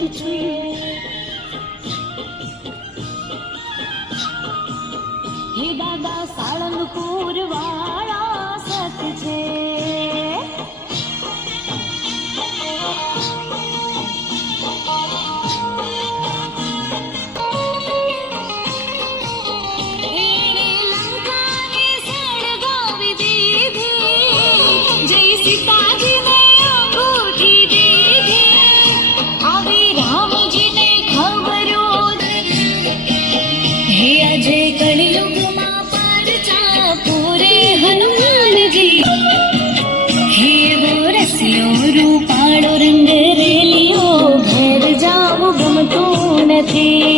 હે દાદા સાળંગપુર વાળા સત છે. એણે લંકાને સળગાવી દીધી, જય સીતાજીને અંગૂઠી દીધી, આવી રામજીને ખબરો હે અજય કળિયુગમાં પરચા પૂરે હનુમાનજી. હે વો રસિયો રૂપાળો રંગ રેલિયો, ઘર જાવું ગમતું નથી.